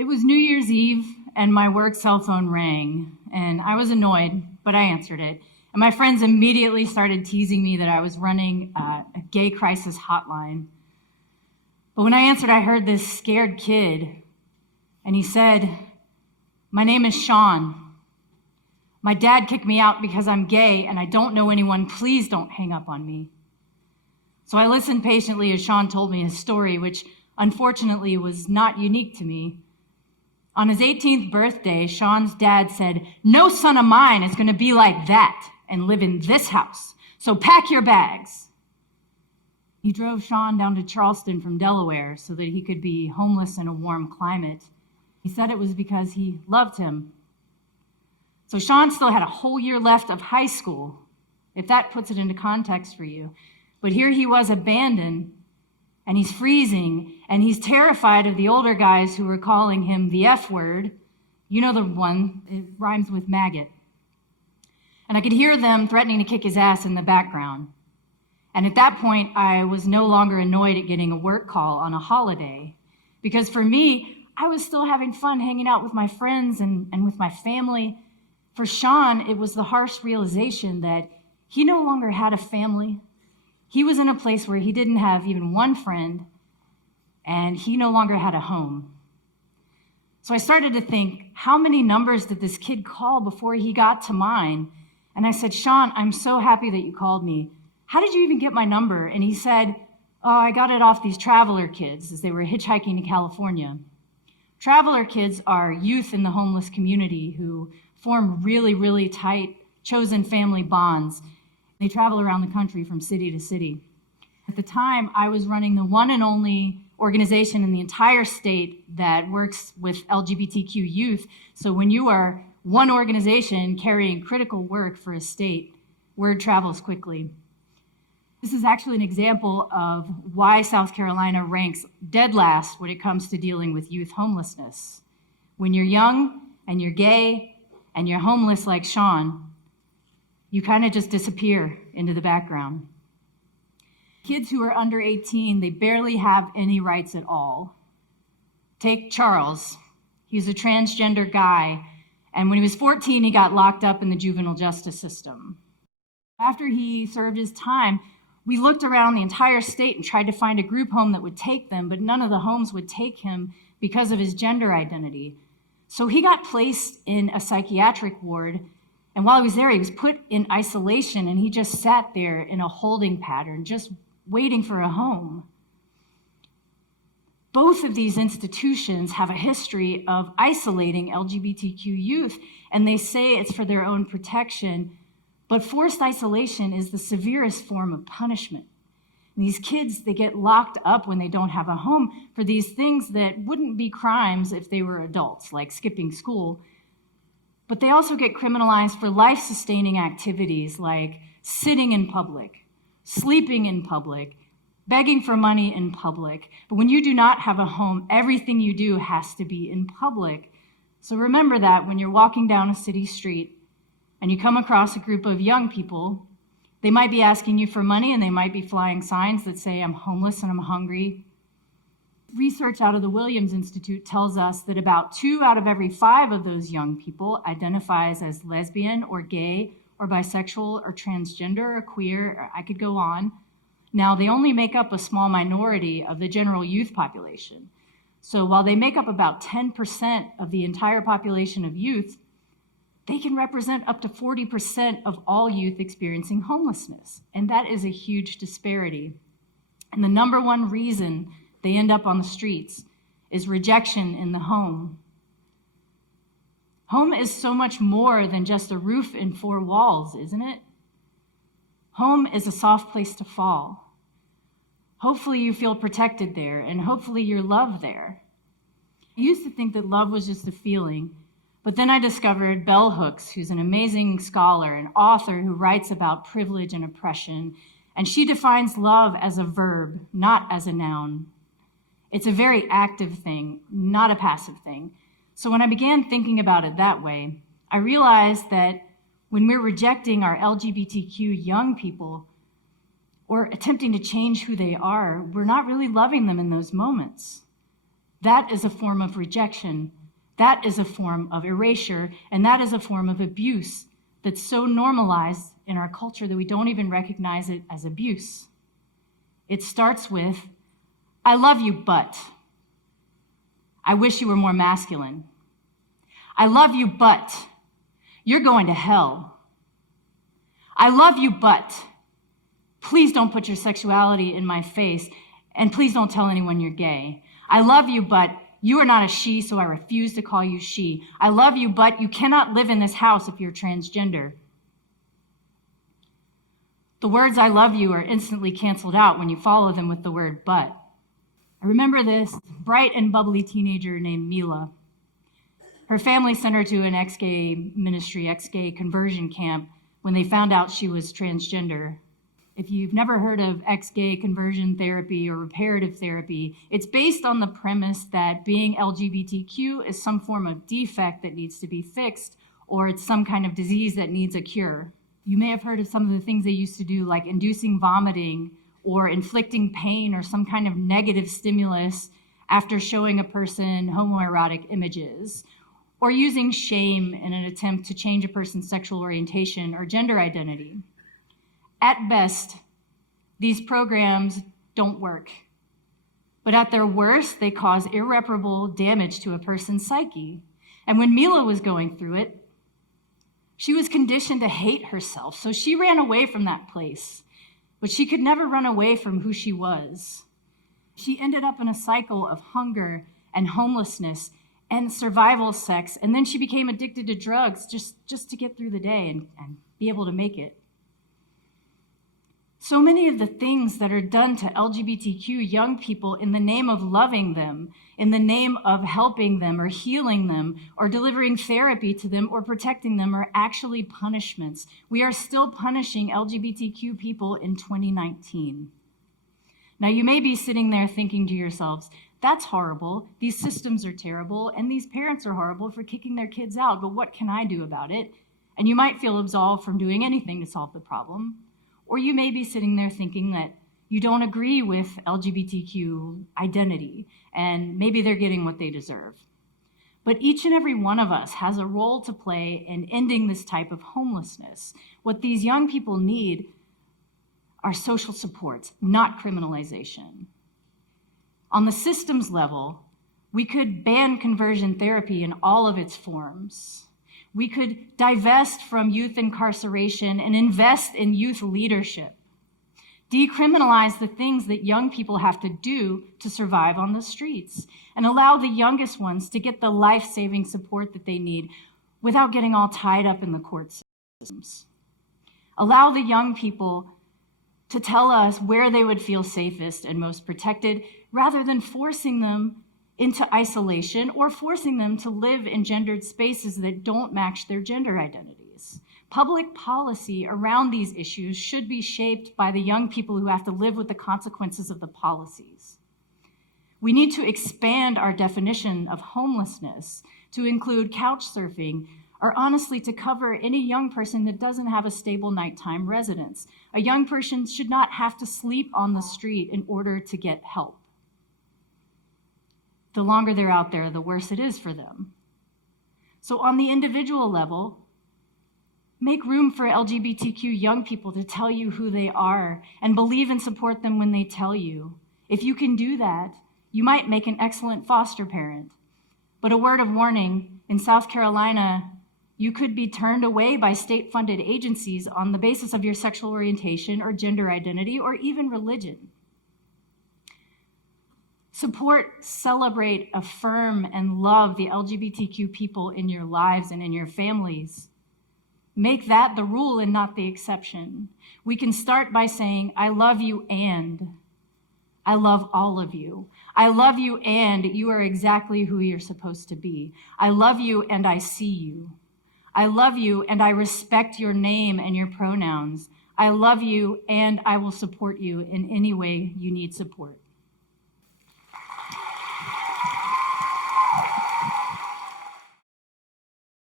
It was New Year's Eve, and my work cell phone rang, and I was annoyed, but I answered it. And my friends immediately started teasing me that I was running a gay crisis hotline. But when I answered, I heard this scared kid, and he said, "My name is Sean. My dad kicked me out because I'm gay, and I don't know anyone. Please don't hang up on me." So I listened patiently as Sean told me his story, which unfortunately was not unique to me. On his 18th birthday, Sean's dad said, "No son of mine is going to be like that and live in this house, so pack your bags." He drove Sean down to Charleston from Delaware so that he could be homeless in a warm climate. He said it was because he loved him. So Sean still had a whole year left of high school, if that puts it into context for you. But here he was abandoned, and he's freezing, and he's terrified of the older guys who were calling him the F word. You know the one, it rhymes with maggot. And I could hear them threatening to kick his ass in the background. And at that point, I was no longer annoyed at getting a work call on a holiday, because for me, I was still having fun hanging out with my friends and with my family. For Sean, it was the harsh realization that he no longer had a family. He was in a place where he didn't have even one friend, and he no longer had a home. So I started to think, how many numbers did this kid call before he got to mine? And I said, "Sean, I'm so happy that you called me. How did you even get my number?" And he said, "Oh, I got it off these Traveler Kids as they were hitchhiking to California." Traveler Kids are youth in the homeless community who form really, really tight, chosen family bonds. They travel around the country from city to city. At the time, I was running the one and only organization in the entire state that works with LGBTQ youth. So when you are one organization carrying critical work for a state, word travels quickly. This is actually an example of why South Carolina ranks dead last when it comes to dealing with youth homelessness. When you're young and you're gay and you're homeless like Sean, you kind of just disappear into the background. Kids who are under 18, they barely have any rights at all. Take Charles. He's a transgender guy, and when he was 14, he got locked up in the juvenile justice system. After he served his time, we looked around the entire state and tried to find a group home that would take them, but none of the homes would take him because of his gender identity. So he got placed in a psychiatric ward, and while he was there, he was put in isolation, and he just sat there in a holding pattern, just waiting for a home. Both of these institutions have a history of isolating LGBTQ youth, and they say it's for their own protection, but forced isolation is the severest form of punishment. And these kids, they get locked up when they don't have a home for these things that wouldn't be crimes if they were adults, like skipping school. But they also get criminalized for life-sustaining activities like sitting in public, sleeping in public, begging for money in public. But when you do not have a home, everything you do has to be in public. So remember that when you're walking down a city street and you come across a group of young people, they might be asking you for money and they might be flying signs that say, "I'm homeless and I'm hungry." Research out of the Williams Institute tells us that about 2 out of every 5 of those young people identifies as lesbian or gay or bisexual or transgender or queer, or I could go on. Now, they only make up a small minority of the general youth population. So while they make up about 10% of the entire population of youth, they can represent up to 40% of all youth experiencing homelessness. And that is a huge disparity. And the number one reason they end up on the streets is rejection in the home. Home is so much more than just a roof and 4 walls, isn't it? Home is a soft place to fall. Hopefully you feel protected there, and hopefully you're loved there. I used to think that love was just a feeling, but then I discovered Bell Hooks, who's an amazing scholar and author who writes about privilege and oppression, and she defines love as a verb, not as a noun. It's a very active thing, not a passive thing. So when I began thinking about it that way, I realized that when we're rejecting our LGBTQ young people or attempting to change who they are, we're not really loving them in those moments. That is a form of rejection. That is a form of erasure, and that is a form of abuse that's so normalized in our culture that we don't even recognize it as abuse. It starts with, I love you, but I wish you were more masculine. I love you, but you're going to hell. I love you, but please don't put your sexuality in my face, and please don't tell anyone you're gay. I love you, but you are not a she, so I refuse to call you she. I love you, but you cannot live in this house if you're transgender. The words I love you are instantly canceled out when you follow them with the word but. I remember this bright and bubbly teenager named Mila. Her family sent her to an ex-gay ministry, ex-gay conversion camp when they found out she was transgender. If you've never heard of ex-gay conversion therapy or reparative therapy, it's based on the premise that being LGBTQ is some form of defect that needs to be fixed, or it's some kind of disease that needs a cure. You may have heard of some of the things they used to do, like inducing vomiting or inflicting pain or some kind of negative stimulus after showing a person homoerotic images, or using shame in an attempt to change a person's sexual orientation or gender identity. At best, these programs don't work. But at their worst, they cause irreparable damage to a person's psyche. And when Mila was going through it, she was conditioned to hate herself, so she ran away from that place. But she could never run away from who she was. She ended up in a cycle of hunger and homelessness and survival sex, and then she became addicted to drugs just to get through the day and be able to make it. So many of the things that are done to LGBTQ young people in the name of loving them, in the name of helping them or healing them or delivering therapy to them or protecting them are actually punishments. We are still punishing LGBTQ people in 2019. Now, you may be sitting there thinking to yourselves, that's horrible, these systems are terrible, and these parents are horrible for kicking their kids out, but what can I do about it? And you might feel absolved from doing anything to solve the problem. Or you may be sitting there thinking that you don't agree with LGBTQ identity, and maybe they're getting what they deserve. But each and every one of us has a role to play in ending this type of homelessness. What these young people need are social supports, not criminalization. On the systems level, we could ban conversion therapy in all of its forms. We could divest from youth incarceration and invest in youth leadership. Decriminalize the things that young people have to do to survive on the streets, and allow the youngest ones to get the life-saving support that they need without getting all tied up in the court systems. Allow the young people to tell us where they would feel safest and most protected, rather than forcing them into isolation or forcing them to live in gendered spaces that don't match their gender identities. Public policy around these issues should be shaped by the young people who have to live with the consequences of the policies. We need to expand our definition of homelessness to include couch surfing, or honestly to cover any young person that doesn't have a stable nighttime residence. A young person should not have to sleep on the street in order to get help. The longer they're out there, the worse it is for them. So on the individual level, make room for LGBTQ young people to tell you who they are and believe and support them when they tell you. If you can do that, you might make an excellent foster parent. But a word of warning, in South Carolina, you could be turned away by state-funded agencies on the basis of your sexual orientation or gender identity or even religion. Support, celebrate, affirm, and love the LGBTQ people in your lives and in your families. Make that the rule and not the exception. We can start by saying, I love you and I love all of you. I love you and you are exactly who you're supposed to be. I love you and I see you. I love you and I respect your name and your pronouns. I love you and I will support you in any way you need support.